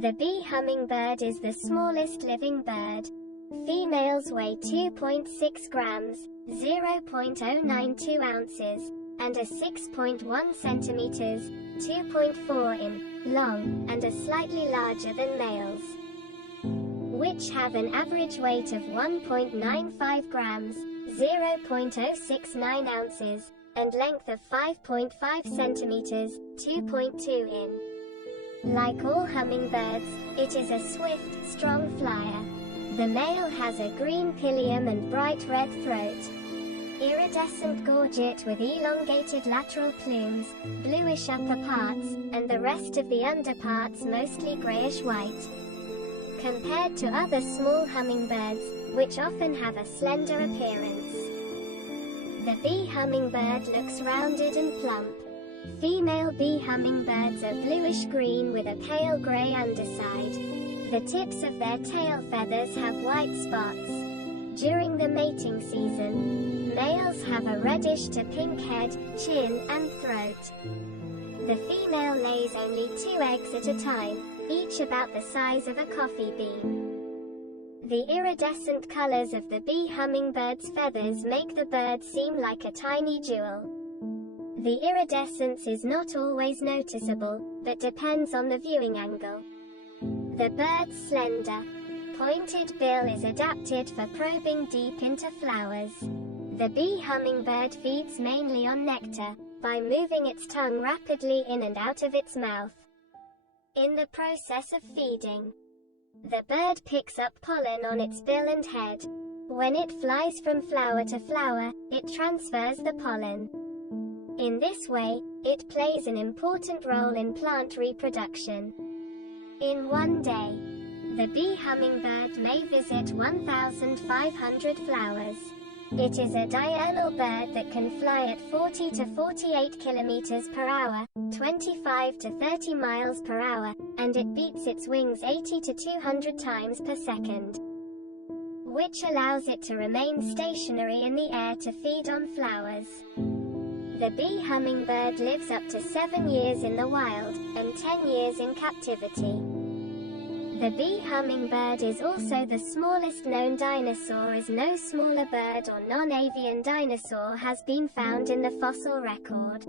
The bee hummingbird is the smallest living bird. Females weigh 2.6 grams, 0.092 ounces, and are 6.1 centimeters, 2.4 in, long, and are slightly larger than males, which have an average weight of 1.95 grams, 0.069 ounces, and length of 5.5 centimeters, 2.2 in. Like all hummingbirds, it is a swift, strong flyer. The male has a green pilium and bright red throat, iridescent gorget with elongated lateral plumes, bluish upper parts, and the rest of the underparts mostly grayish-white. Compared to other small hummingbirds, which often have a slender appearance, the bee hummingbird looks rounded and plump. Female bee hummingbirds are bluish-green with a pale gray underside. The tips of their tail feathers have white spots. During the mating season, males have a reddish to pink head, chin, and throat. The female lays only 2 eggs at a time, each about the size of a coffee bean. The iridescent colors of the bee hummingbird's feathers make the bird seem like a tiny jewel. The iridescence is not always noticeable, but depends on the viewing angle. The bird's slender, pointed bill is adapted for probing deep into flowers. The bee hummingbird feeds mainly on nectar, by moving its tongue rapidly in and out of its mouth. In the process of feeding, the bird picks up pollen on its bill and head. When it flies from flower to flower, it transfers the pollen. In this way, it plays an important role in plant reproduction. In one day, the bee hummingbird may visit 1,500 flowers. It is a diurnal bird that can fly at 40 to 48 kilometers per hour, 25 to 30 miles per hour, and it beats its wings 80 to 200 times per second, which allows it to remain stationary in the air to feed on flowers. The bee hummingbird lives up to 7 years in the wild, and 10 years in captivity. The bee hummingbird is also the smallest known dinosaur, as no smaller bird or non-avian dinosaur has been found in the fossil record.